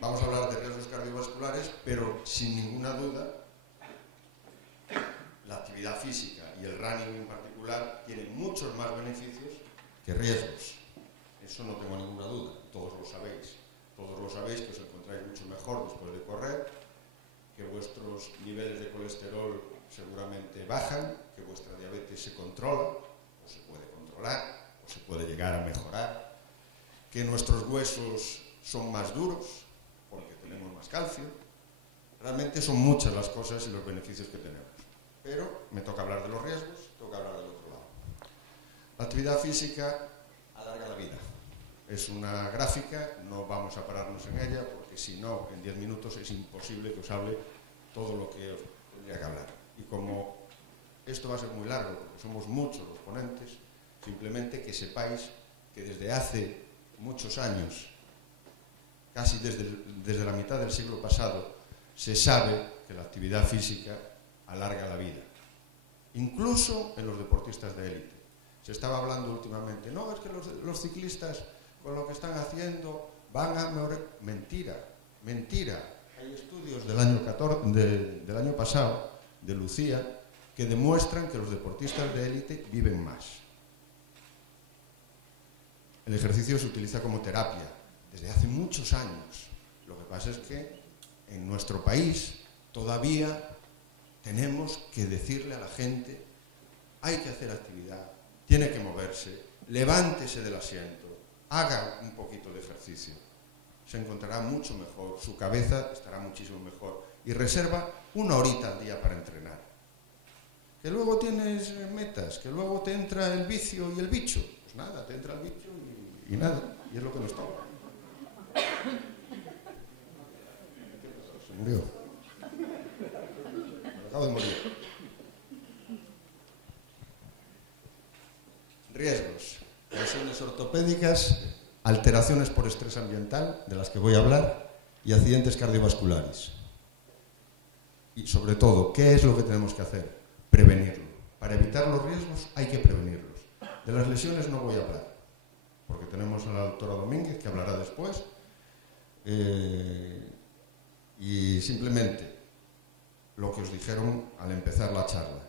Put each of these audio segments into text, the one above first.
vamos a hablar de riesgos cardiovasculares, pero sin ninguna duda la actividad física y el running en particular tienen muchos más beneficios que riesgos. Eso no tengo ninguna duda, todos lo sabéis. Todos lo sabéis, que os encontráis mucho mejor después de correr, que vuestros niveles de colesterol seguramente bajan, que vuestra diabetes se controla, o se puede controlar, o se puede llegar a mejorar, que nuestros huesos son más duros, porque tenemos más calcio. Realmente son muchas las cosas y los beneficios que tenemos. Pero me toca hablar de los riesgos, toca hablar del otro lado. La actividad física alarga la vida. Es una gráfica, no vamos a pararnos en ella, porque si no, en 10 minutos es imposible que os hable todo lo que os tendría que hablar. Y como esto va a ser muy largo, porque somos muchos los ponentes, simplemente que sepáis que desde hace muchos años, casi desde la mitad del siglo pasado, se sabe que la actividad física alarga la vida. Incluso en los deportistas de élite. Se estaba hablando últimamente, no, es que los ciclistas con lo que están haciendo van a mejorar. Mentira, mentira. Hay estudios del año pasado, de Lucía, que demuestran que los deportistas de élite viven más. El ejercicio se utiliza como terapia desde hace muchos años. Lo que pasa es que en nuestro país todavía tenemos que decirle a la gente: hay que hacer actividad, tiene que moverse, levántese del asiento, haga un poquito de ejercicio. Se encontrará mucho mejor, su cabeza estará muchísimo mejor. Y reserva 1 horita al día para entrenar. Que luego tienes metas, que luego te entra el vicio y el bicho. Pues nada, te entra el bicho y nada. Y es lo que nos toca. Se murió. Me acabo de morir. Riesgos. Lesiones ortopédicas, alteraciones por estrés ambiental, de las que voy a hablar, y accidentes cardiovasculares. Y sobre todo, ¿qué es lo que tenemos que hacer? Prevenirlo. Para evitar los riesgos hay que prevenirlos. De las lesiones no voy a hablar, porque tenemos a la doctora Domínguez, que hablará después, y simplemente lo que os dijeron al empezar la charla.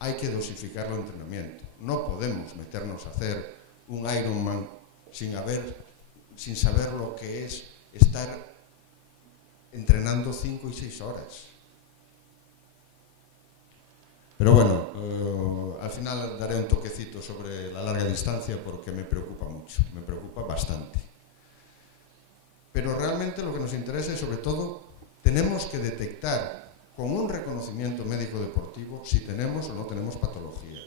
Hay que dosificar el entrenamiento. No podemos meternos a hacer un Ironman sin saber lo que es estar entrenando 5 y 6 horas. Pero bueno, al final daré un toquecito sobre la larga distancia porque me preocupa mucho, me preocupa bastante. Pero realmente lo que nos interesa es, sobre todo, tenemos que detectar con un reconocimiento médico deportivo si tenemos o no tenemos patología.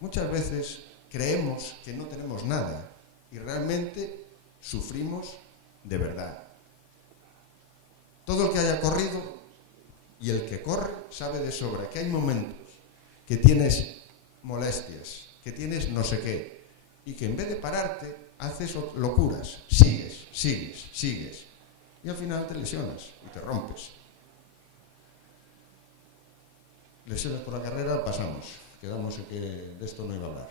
Muchas veces creemos que no tenemos nada y realmente sufrimos de verdad. Todo el que haya corrido y el que corre sabe de sobra que hay momentos que tienes molestias, que tienes no sé qué, y que en vez de pararte haces locuras, sigues, y al final te lesionas y te rompes. Lesiones por la carrera, pasamos. Quedamos en que de esto no iba a hablar.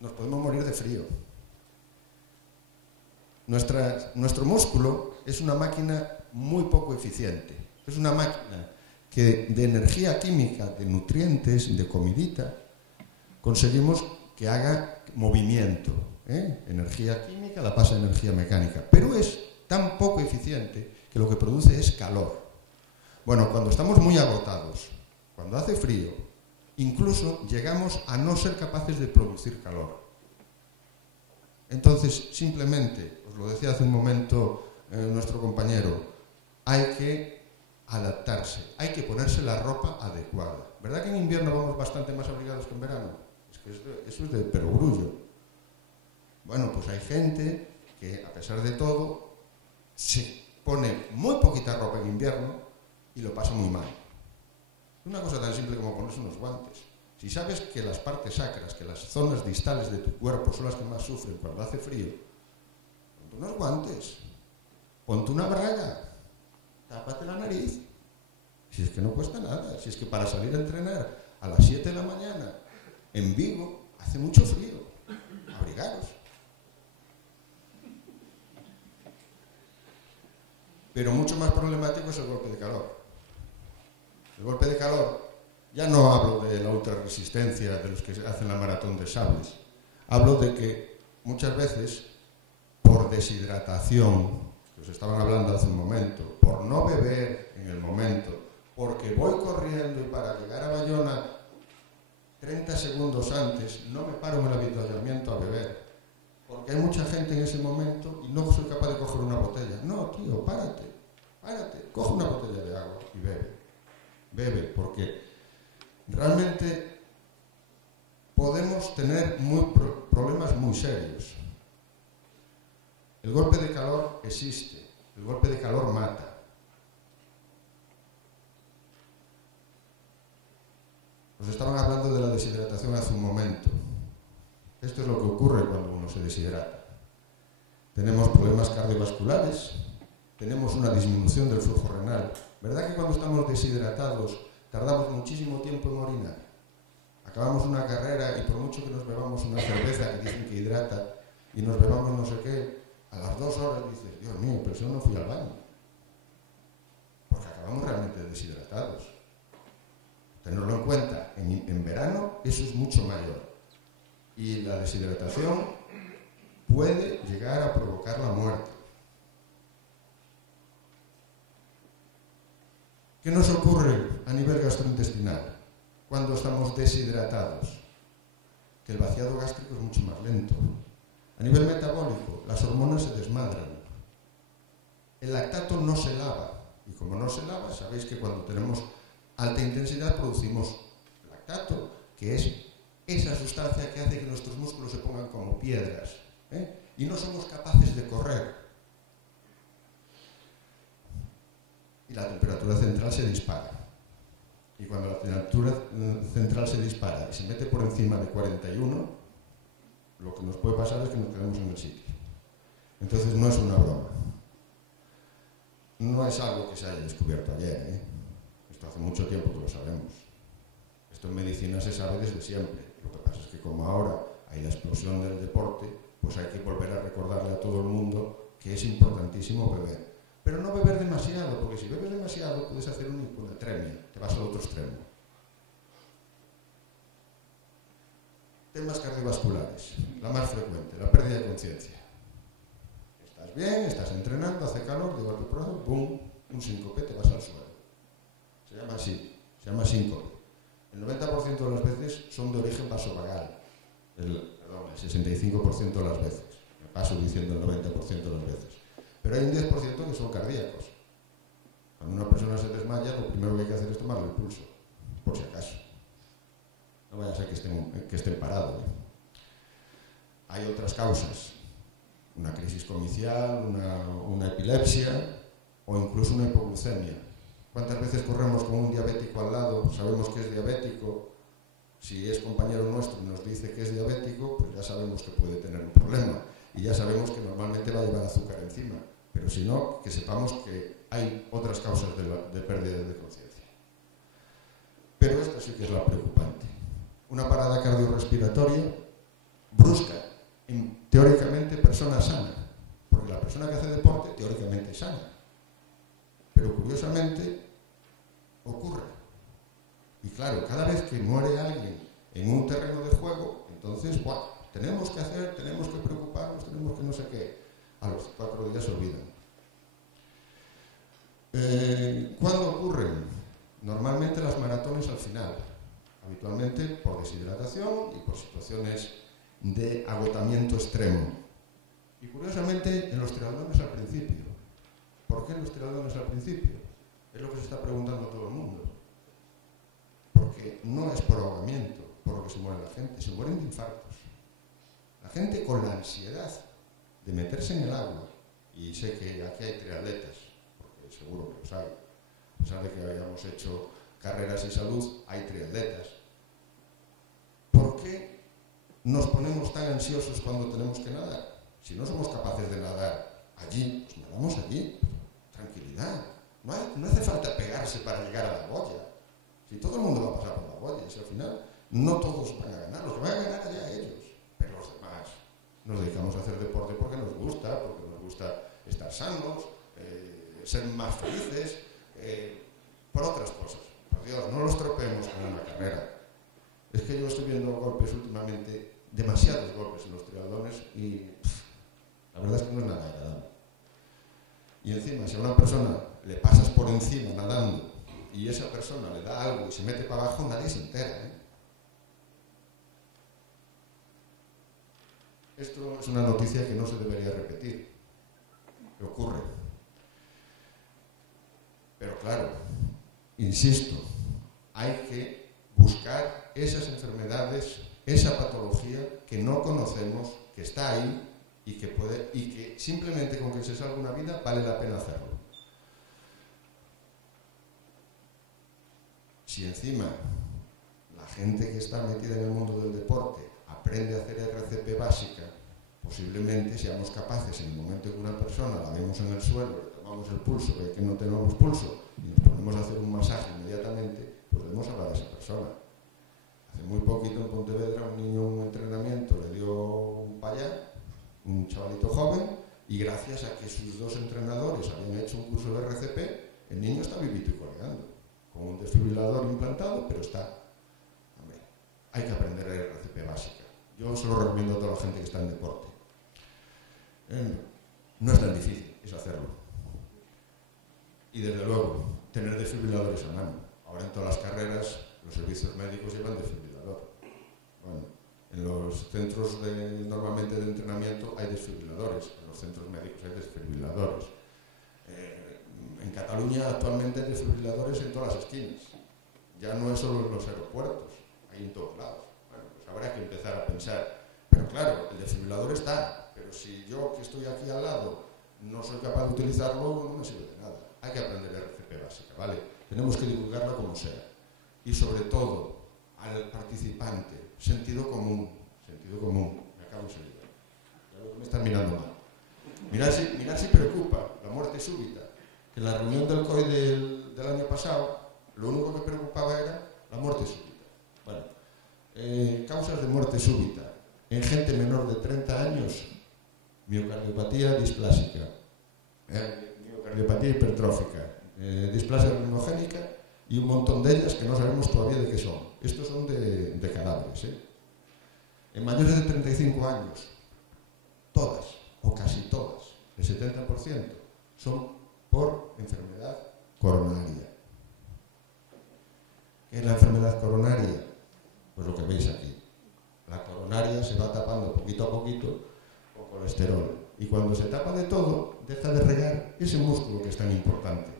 Nos podemos morir de frío. Nuestro músculo es una máquina muy poco eficiente. Es una máquina que de energía química, de nutrientes, de comidita, conseguimos que haga movimiento. Energía química la pasa a energía mecánica. Pero es tan poco eficiente que lo que produce es calor. Bueno, cuando estamos muy agotados, cuando hace frío, incluso llegamos a no ser capaces de producir calor. Entonces, simplemente, os lo decía hace un momento nuestro compañero, hay que adaptarse, hay que ponerse la ropa adecuada. ¿Verdad que en invierno vamos bastante más abrigados que en verano? Es que eso es de perogrullo. Bueno, pues hay gente que, a pesar de todo, se pone muy poquita ropa en invierno y lo pasa muy mal. Una cosa tan simple como ponerse unos guantes. Si sabes que las partes sacras, que las zonas distales de tu cuerpo son las que más sufren cuando hace frío, ponte unos guantes, ponte una braga, tápate la nariz. Si es que no cuesta nada, si es que para salir a entrenar a las 7 de la mañana en Vigo hace mucho frío. abrigaros. Pero mucho más problemático es el golpe de calor. El golpe de calor, ya no hablo de la ultrarresistencia de los que hacen la maratón de sables, hablo de que muchas veces, por deshidratación, que os estaban hablando hace un momento, por no beber en el momento, porque voy corriendo y para llegar a Bayona 30 segundos antes no me paro en el avituallamiento a beber, porque hay mucha gente en ese momento y no soy capaz de coger una botella. No, tío, párate, coge una botella de agua y bebe, porque realmente podemos tener problemas muy serios. El golpe de calor existe, el golpe de calor mata. Os estaban hablando de la deshidratación hace un momento. Esto es lo que ocurre cuando uno se deshidrata. Tenemos problemas cardiovasculares, tenemos una disminución del flujo renal. ¿Verdad que cuando estamos deshidratados tardamos muchísimo tiempo en orinar? Acabamos una carrera y por mucho que nos bebamos una cerveza que dicen que hidrata y nos bebamos no sé qué, a las 2 horas dices, Dios mío, pero yo no fui al baño. Porque acabamos realmente deshidratados. Tenerlo en cuenta, en verano eso es mucho mayor. Y la deshidratación puede llegar a provocar la muerte. ¿Qué nos ocurre a nivel gastrointestinal cuando estamos deshidratados? Que el vaciado gástrico es mucho más lento. A nivel metabólico, las hormonas se desmadran. El lactato no se lava. Y como no se lava, sabéis que cuando tenemos alta intensidad producimos lactato, que es esa sustancia que hace que nuestros músculos se pongan como piedras, y no somos capaces de correr. Y la temperatura central se dispara. Y cuando la temperatura central se dispara y se mete por encima de 41, lo que nos puede pasar es que nos quedemos en el sitio. Entonces no es una broma. No es algo que se haya descubierto ayer, Esto hace mucho tiempo que lo sabemos. Esto en medicina se sabe desde siempre. Lo que pasa es que como ahora hay la explosión del deporte, pues hay que volver a recordarle a todo el mundo que es importantísimo beber. Pero no beber demasiado, porque si bebes demasiado puedes hacer una hiponatremia, te vas al otro extremo. Temas cardiovasculares, la más frecuente, la pérdida de conciencia. Estás bien, estás entrenando, hace calor, de golpe pronto, ¡pum!, un síncope, te vas al suelo. Se llama así, se llama síncope. El 90% de las veces son de origen vasovagal. El 65% de las veces. Me paso diciendo el 90% de las veces. Pero hay un 10% que son cardíacos. Cuando una persona se desmaya, lo primero que hay que hacer es tomarle el pulso, por si acaso. No vaya a ser que estén parados. Hay otras causas. Una crisis comicial, una epilepsia o incluso una hipoglucemia. ¿Cuántas veces corremos con un diabético al lado? Sabemos que es diabético. Si es compañero nuestro y nos dice que es diabético, pues ya sabemos que puede tener un problema. Y ya sabemos que normalmente va a llevar azúcar encima. Pero si no, que sepamos que hay otras causas de pérdida de conciencia. Pero esta sí que es la preocupante. Una parada cardiorrespiratoria brusca, teóricamente persona sana. Porque la persona que hace deporte teóricamente es sana. Pero curiosamente ocurre. Y claro, cada vez que muere alguien en un terreno de juego, entonces, tenemos que hacer, tenemos que preocuparnos, tenemos que no sé qué. A los 4 días se olvidan. ¿Cuándo ocurren? Normalmente las maratones al final. Habitualmente por deshidratación y por situaciones de agotamiento extremo. Y curiosamente en los triatlones al principio. ¿Por qué en los triatlones al principio? Es lo que se está preguntando todo el mundo. Porque no es por ahogamiento por lo que se muere la gente, se mueren de infartos. La gente con la ansiedad de meterse en el agua, y sé que aquí hay triatletas, porque seguro que los hay, a pesar de que hayamos hecho carreras y salud, hay triatletas. ¿Por qué nos ponemos tan ansiosos cuando tenemos que nadar? Si no somos capaces de nadar allí, pues nadamos allí. Tranquilidad. No hace falta pegarse para llegar a la boya. Si todo el mundo va a pasar por la boya, si al final no todos van a ganar, los que van a ganar allá ellos, pero los demás nos dedicamos a hacer deporte porque nos gusta estar sanos, ser más felices, por otras cosas. Por Dios, no los tropeemos con una carrera. Es que yo estoy viendo golpes últimamente, demasiados golpes en los triatlones y la verdad es que no es nada agradable. Y encima, si a una persona le pasas por encima nadando y esa persona le da algo y se mete para abajo, nadie se entera, ¿eh? Esto es una noticia que no se debería repetir. ¿Qué ocurre? Pero claro, insisto, hay que buscar esas enfermedades, esa patología que no conocemos, que está ahí y que simplemente con que se salve una vida vale la pena hacerlo. Si encima la gente que está metida en el mundo del deporte aprende a hacer RCP básica, posiblemente seamos capaces, en el momento que una persona la vemos en el suelo, le tomamos el pulso, ve que no tenemos pulso y nos ponemos a hacer un masaje inmediatamente, pues debemos hablar a esa persona. Hace muy poquito en Pontevedra un niño en un entrenamiento le dio un payá, un chavalito joven, y gracias a que sus dos entrenadores habían hecho un curso de RCP, el niño está vivito y coleando, con un desfibrilador implantado, pero está. Hombre, hay que aprender RCP básica. Yo se lo recomiendo a toda la gente que está en deporte. No es tan difícil, es hacerlo. Y desde luego, tener desfibriladores a mano. Ahora en todas las carreras, los servicios médicos llevan desfibrilador. Bueno, en los centros normalmente de entrenamiento hay desfibriladores, en los centros médicos hay desfibriladores. En Cataluña actualmente hay desfibriladores en todas las esquinas. Ya no es solo en los aeropuertos, hay en todos lados. Bueno, pues habrá que empezar a pensar. Pero claro, el desfibrilador está, pero si yo que estoy aquí al lado no soy capaz de utilizarlo, no me sirve de nada. Hay que aprender RCP básica, ¿vale? Tenemos que divulgarla como sea. Y sobre todo, al participante, sentido común. Me acabo enseguida. Claro que me están mirando mal. Mirar si preocupa la muerte súbita. En la reunión del COI del año pasado, lo único que preocupaba era la muerte súbita. Bueno, causas de muerte súbita. En gente menor de 30 años, miocardiopatía displásica, miocardiopatía hipertrófica, displasia rinogénica y un montón de ellas que no sabemos todavía de qué son. Estos son de cadáveres, ¿eh? En mayores de 35 años, todas, o casi todas, el 70%, son por enfermedad coronaria. ¿Qué es la enfermedad coronaria? Pues lo que veis aquí. La coronaria se va tapando poquito a poquito con colesterol. Y cuando se tapa de todo, deja de regar ese músculo que es tan importante,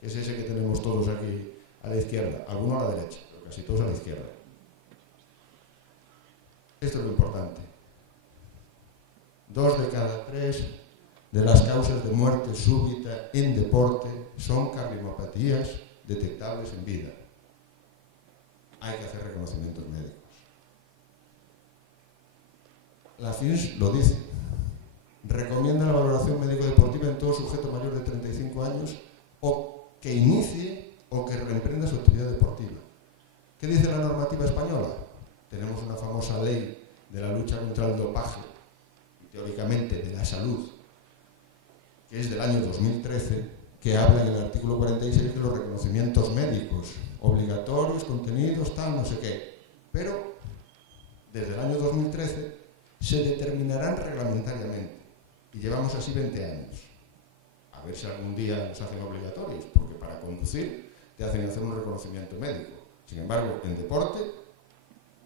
que es ese que tenemos todos aquí a la izquierda, algunos a la derecha, pero casi todos a la izquierda. Esto es lo importante. 2 de cada 3 de las causas de muerte súbita en deporte son cardiomiopatías detectables en vida. Hay que hacer reconocimientos médicos. La FINS lo dice. Recomienda la valoración médico-deportiva en todo sujeto mayor de 35 años o que inicie o que reemprenda su actividad deportiva. ¿Qué dice la normativa española? Tenemos una famosa ley de la lucha contra el dopaje, teóricamente de la salud, que es del año 2013, que habla en el artículo 46 de los reconocimientos médicos, obligatorios, contenidos, tal, no sé qué. Pero, desde el año 2013, se determinarán reglamentariamente. Y llevamos así 20 años. A ver si algún día nos hacen obligatorios, porque para conducir te hacen hacer un reconocimiento médico. Sin embargo, en deporte,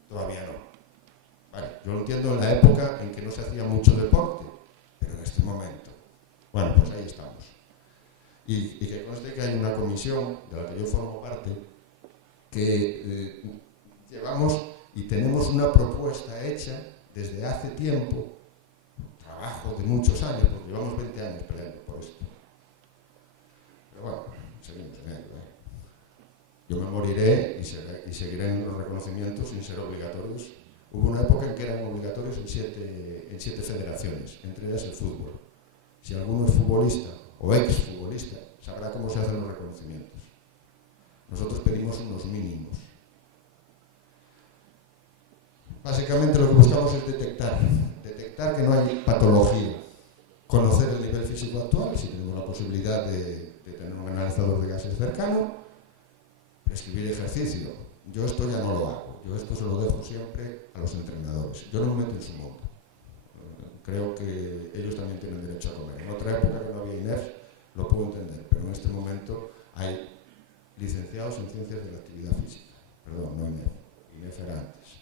todavía no. Vale, yo lo entiendo en la época en que no se hacía mucho deporte, pero en este momento. Bueno, pues ahí estamos. Y que conste que hay una comisión de la que yo formo parte que llevamos y tenemos una propuesta hecha desde hace tiempo, trabajo de muchos años, porque llevamos 20 años peleando por esto. Pero bueno, seguimos en ello, ¿eh? Yo me moriré y seguiré en los reconocimientos sin ser obligatorios. Hubo una época en que eran obligatorios en siete federaciones, entre ellas el fútbol. Si alguno es futbolista o ex-futbolista, sabrá cómo se hacen los reconocimientos. Nosotros pedimos unos mínimos. Básicamente lo que buscamos es detectar detectar que no hay patología, conocer el nivel físico actual, si tenemos la posibilidad de tener un analizador de gases cercano, prescribir ejercicio. Yo esto ya no lo hago, yo esto se lo dejo siempre a los entrenadores. Yo no me meto en su mundo. Creo que ellos también tienen derecho a comer. En otra época que no había INEF, lo puedo entender, pero en este momento hay licenciados en Ciencias de la Actividad Física. Perdón, no INEF. INEF era antes.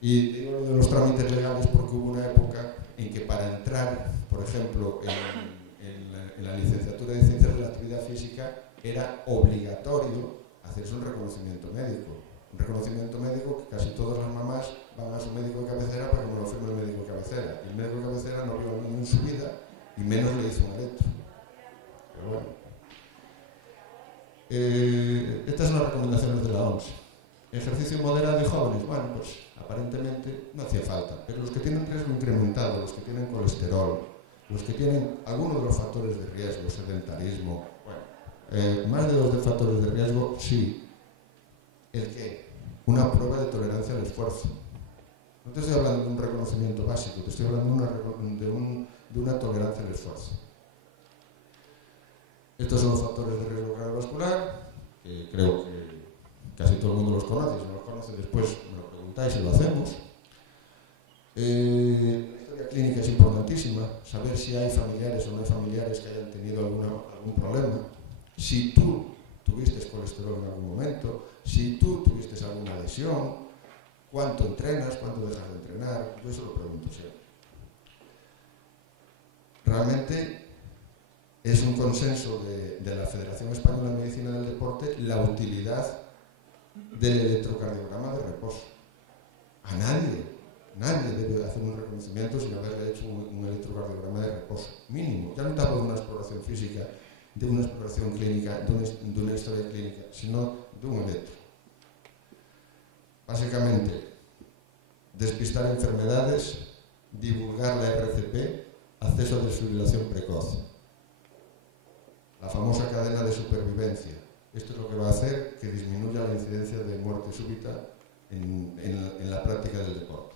Y digo lo de los trámites legales porque hubo una época en que para entrar, por ejemplo, en la licenciatura de Ciencias de la Actividad Física, era obligatorio hacerse un reconocimiento médico. Un reconocimiento médico que casi todas las mamás van a su médico de cabecera para que me lo firme el médico de cabecera. Y el médico de cabecera no vio al niño en su vida y menos le hizo un electro. Pero bueno. Estas son las recomendaciones de la OMS. Ejercicio moderado y jóvenes. Bueno, pues aparentemente no hacía falta. Pero los que tienen riesgo incrementado, los que tienen colesterol, los que tienen algunos de los factores de riesgo, sedentarismo, bueno, más de los factores de riesgo, sí. ¿El qué? Una prueba de tolerancia al esfuerzo. No te estoy hablando de un reconocimiento básico, te estoy hablando de una tolerancia al esfuerzo. Estos son los factores de riesgo cardiovascular, que creo que casi todo el mundo los conoce. Si no los conoce, después me lo preguntáis y lo hacemos. La historia clínica es importantísima, saber si hay familiares o no hay familiares que hayan tenido algún problema. Si tú tuviste colesterol en algún momento, si tú tuviste alguna lesión, cuánto entrenas, cuánto dejas de entrenar, yo eso lo pregunto siempre. Realmente es un consenso de la Federación Española de Medicina del Deporte la utilidad del electrocardiograma de reposo. A nadie debe hacer un reconocimiento sin haberle hecho un electrocardiograma de reposo, mínimo. Ya no te hablo de una exploración física, de una exploración clínica, de una historia clínica, sino de un electro. Básicamente, despistar enfermedades, divulgar la RCP, acceso a desfibrilación precoz. La famosa cadena de supervivencia. Esto es lo que va a hacer que disminuya la incidencia de muerte súbita en la práctica del deporte.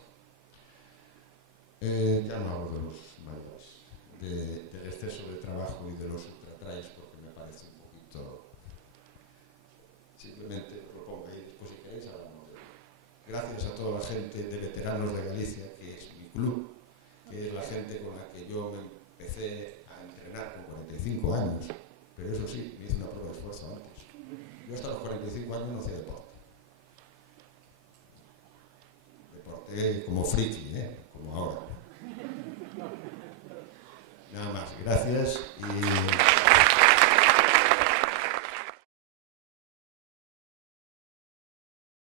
Ya no hablo de los mayores, del exceso de trabajo y de los ultratrails, porque me parece un poquito... Simplemente os lo pongo ahí, después si queréis hablamos de ello. Gracias a toda la gente de Veteranos de Galicia, que es mi club, que es la gente con la que yo me empecé a entrenar con 45 años, pero eso sí, me hice una prueba de esfuerzo antes. Yo hasta los 45 años no hacía deporte. Deporte como friki, como ahora. Nada más, gracias.